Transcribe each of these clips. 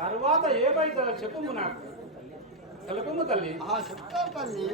తర్వాత ఏమైతుందో చెప్పుము నాకు తెలుపుము తల్లి. చెప్తావు తల్లి.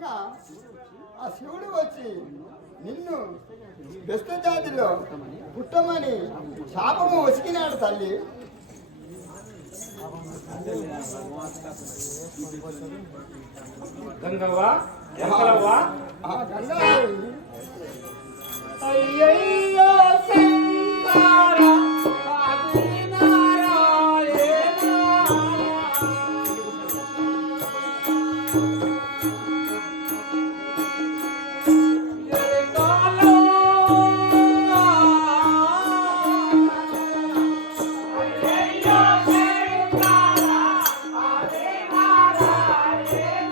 గంగా ఆ శివుడు వచ్చి నిన్ను బెస్త జాతిలో పుట్టమని శాపము వసికినాడు తల్లి. గంగవ్వా ఎంకలవ్వా గంగాదేవి అయ్యయ్యో శంకర ఆది నారాయణ ఎరకాలో అయ్యయ్యో శంకర ఆది నారాయణ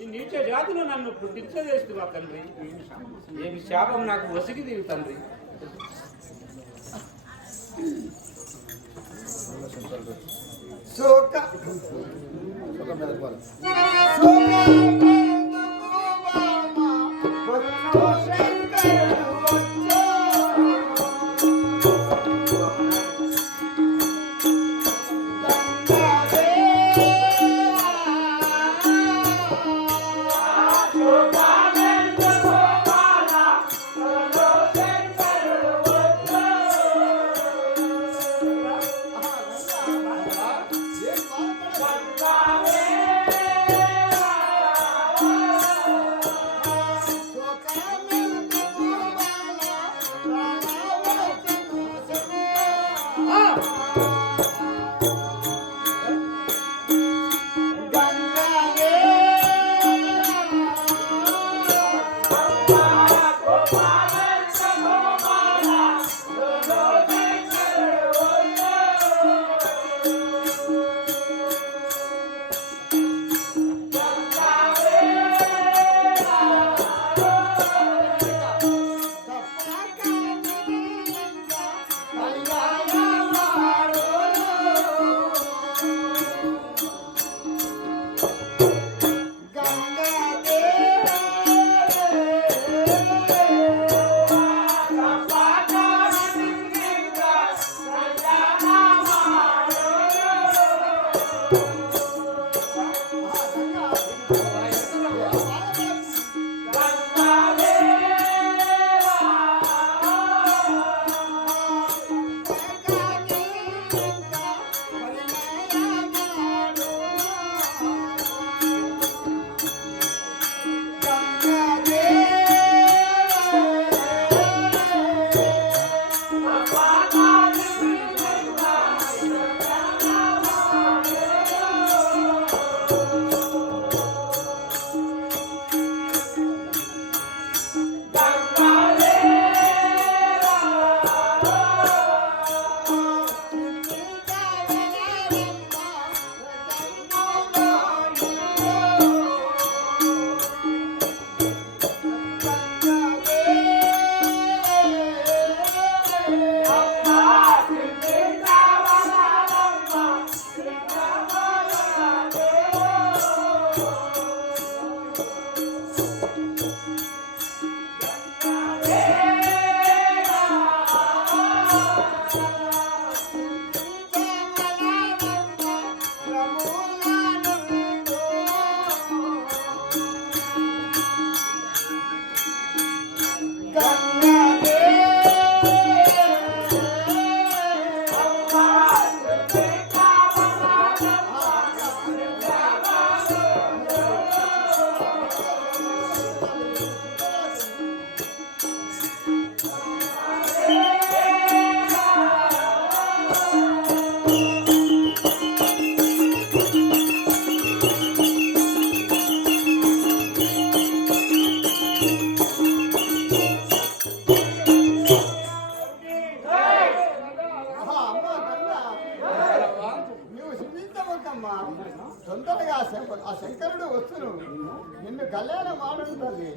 ఈ నీచ జాతిలో నన్ను పుట్టించదేస్తున్నా తండ్రి. ఏమి శాపం నాకు వసికి తీరు తండ్రి. తొందరగా ఆ శంకరుడు వస్తును నిన్ను కళ్యాణం మాడను తల్లి.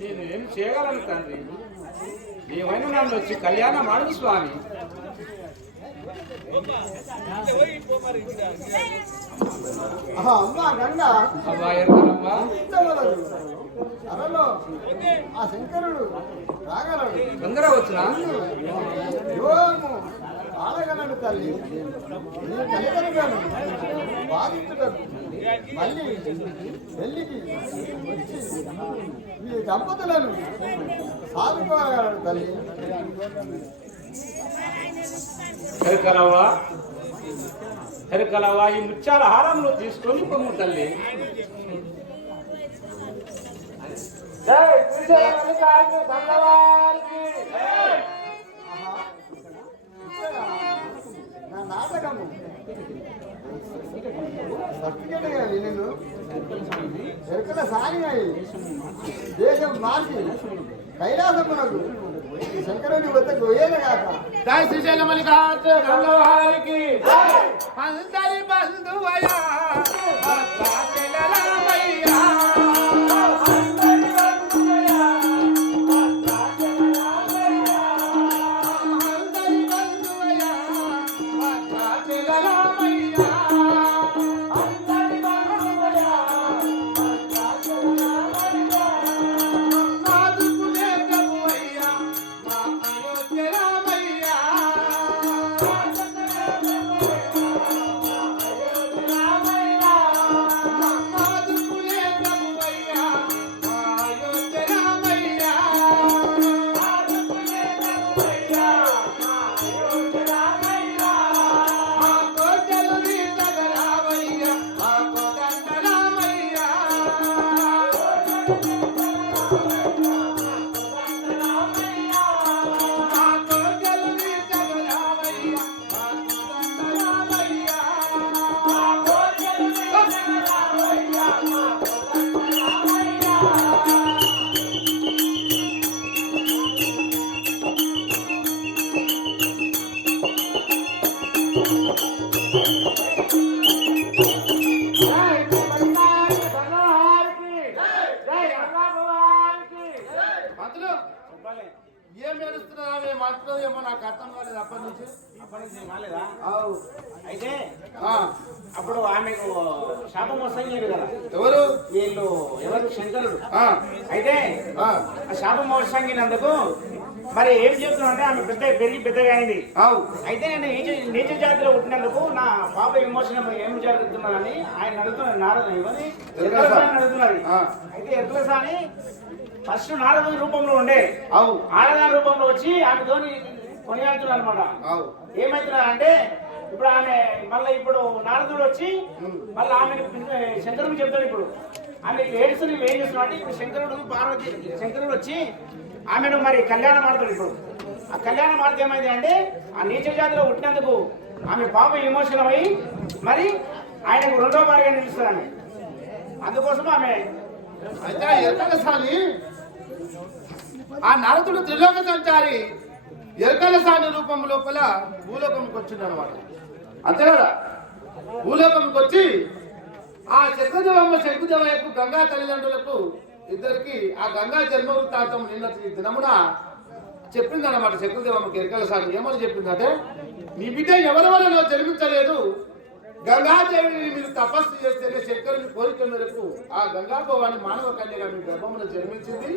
నేను ఏం చేయగలను తండ్రి, నీవైనా నన్ను వచ్చి కళ్యాణం ఆడు స్వామి. అమ్మా గంగా అరలో ఆ శంకరుడు రాగలడు, తొందర వచ్చినా యోగము ఆడగలడు తల్లి. నీ తల్లిదండ్రులను బాధితులకు మళ్ళీ పెళ్లికి వచ్చి ఈ దంపతులను సాధుకోగలడు తల్లి. హరికలవా ఈ ముత్యాల హారంలో తీసుకొని పొమ్ము తల్లి. నా నాటకము సత్యగా విను ఎరుకల సాని అయి దేశం మార్చి కైలాసమునకు శంకరుని వద్దకు వేయగాక. జై శ్రీశైల మల్లికార్జున గంగవారికి అందరి బంధువయ్యా la నాకు అర్థం కాలేదు అప్పటి నుంచి. కాలేదా? అవు. అయితే ఆ, అప్పుడు ఆమెకు శాపం వస్తాయి కదా ఎవరు? వీళ్ళు ఎవరు శంకరుడు. ఆ, అయితే ఆ, ఆ శాపం వస్తాంగినందుకు మరి ఏం చెప్తున్నా అంటే ఆమె పెద్దగా అయింది. అవు. అయితే నేను నీచ జాతిలో పుట్టినందుకు నా పాప విమోచనం ఏం జరుగుతున్నదని ఆయన అడుగుతున్నాడు. నారదు ఇవన్నీ అడుగుతున్నారు. ఆ. అయితే ఎర్కలసాని ఫస్ట్ నారదుని రూపంలో ఉండే అవు. ఆడదాని రూపంలో వచ్చి ఆమెతోని కొనియాడుతున్నారు అనమాట. అవు. ఏమవుతున్నారు అంటే ఇప్పుడు ఆమె మళ్ళీ ఇప్పుడు నారదుడు వచ్చి మళ్ళీ ఆమె శంకరుడు చెప్తాడు. ఇప్పుడు ఆమె ఏడుస్తూ నువ్వు ఏం చేస్తున్నావు అంటే ఇప్పుడు శంకరుడు వచ్చి ఆమెను మరి కళ్యాణం ఆడతాడు. ఇప్పుడు ఆ కళ్యాణం ఆడితే ఏమైంది అంటే ఆ నీచ జాతిలో పుట్టినందుకు ఆమె పాప విమోచనం అయి మరి ఆయనకు రెండో భార్యగా నిలుస్తుంది ఆమె. అందుకోసం ఆమె అయితే ఎరకల సాని ఆ నరతుడు త్రిలోక సంచారి ఎరకల సాని రూపం లోపల భూలోకంకి వచ్చింది అనమాట. అంతే కదా, భూలోకంకి వచ్చి ఆ శంకుదేవమ్మ శంకుదేవయ్యకు గంగా తల్లిదండ్రులకు ఇద్దరికి ఆ గంగా జన్మ వృత్తాంతం నిన్న దినమున చెప్పిందన్నమాట. శంకుదేవమ్మకి ఎరకల సాని ఏమని చెప్పిందంటే, నీ బిడ్డ ఎవరి వల్ల జన్మించలేదు, గంగాదేవిని మీరు తపస్సు చేస్తేనే శంకరుని కోరిక మేరకు ఆ గంగాభవాని మానవ కన్యగా మీ గర్భమును జన్మించింది.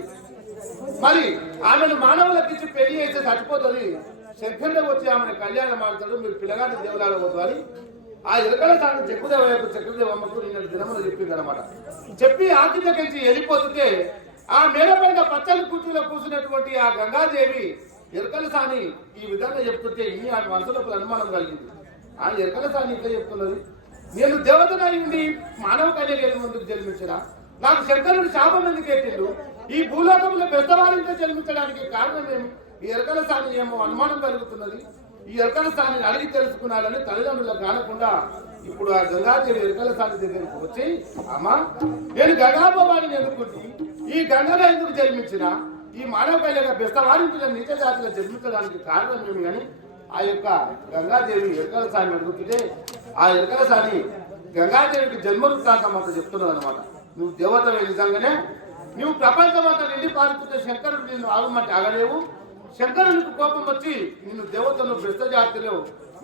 మరి ఆమెను మానవులకిచ్చి పెళ్లి చేస్తే చచ్చిపోతుంది, శంకరుడు వచ్చి ఆమెను కళ్యాణం ఆడతాడు, మీరు పిల్లగాని దేవులాడవద్దు అని ఆ ఎరకల సాని చక్రదేవమ్మకు నిన్న దినమున చెప్పింది అనమాట. చెప్పి ఆర్థికరించి వెళ్ళిపోతుంటే ఆ మేడపైన పచ్చని కూర్చులో కూర్చున్నటువంటి ఆ గంగాదేవి ఎరకల సాని ఈ విధంగా చెప్తుంటే ఇన్ని ఆమె మనసులో అనుమానం కలిగింది. ఆ ఎరకల సాని ఇట్లా చెప్తున్నది, నేను దేవతనై ఉండి మానవ కన్యగా ముందుకు జన్మించిన నాకు శంకరుడు శాపం ఎందుకు ఎట్టిండు, ఈ భూలోకంలో పెద్దవారింతో జన్మించడానికి కారణం ఏమి? ఈ ఎరకల సాని ఏమో అనుమానం కలుగుతున్నది. ఈ ఎరకల సాని అడిగి తెలుసుకున్నాలని తల్లిదండ్రులకు కానకుండా ఇప్పుడు ఆ గంగాదేవి ఎరకల సాని దగ్గరకు వచ్చి, అమ్మా నేను గంగాభవాని ఎందుకుంటే ఈ గంగగా ఎందుకు జన్మించిన, ఈ మానవ కన్యగా బెస్తవారింటిలో నీచ జాతిలో జన్మించడానికి కారణం ఏమి అని ఆ యొక్క గంగాదేవి ఎరకల సాని అడుగుతుంటే ఆ ఎరకల సాని గంగాదేవికి జన్మవృత్తాంతం అంతా చెప్తున్నది అనమాట. నువ్వు దేవతవే నిజంగానే, నువ్వు ప్రపంచం అంతా నిండి పారుతుంటే శంకరుడు నిన్ను ఆగమంటే ఆగలేవు. శంకరునికి కోపం వచ్చి నిన్ను దేవతను బెస్త జాతిలో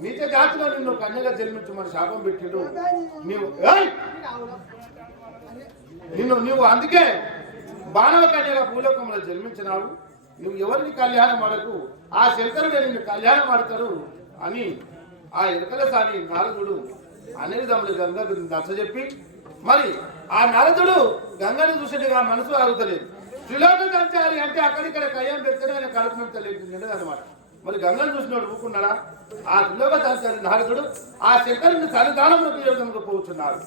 నీచ జాతిలో నిన్ను కన్యగా జన్మించమని శాపం పెట్టిండు. నువ్వు అందుకే మానవ కన్యగా భూలోకంలో జన్మించినావు, నువ్వు ఎవరిని కళ్యాణం ఆడకు, ఆ శంకరుడే నిన్ను కళ్యాణం ఆడతాడు అని ఆ ఎరకల సాని నారదుడు అనేది తమ్ముడు గంగకు నచ్చజెప్పి, మరి ఆ నారదుడు గంగను చూసేట్టుగా మనసు ఆగుతలేదు. త్రిలోక సంచారి అంటే అక్కడిక్కడ కయ్యం పెడితేనే ఆయన కడుపునలేదు అనమాట. మరి గంగను చూసినోడు ఊకున్నాడా? ఆ త్రిలోక సంచారి నారదుడు ఆ శంకరుని సన్నిధానంలో పోతున్నాడు.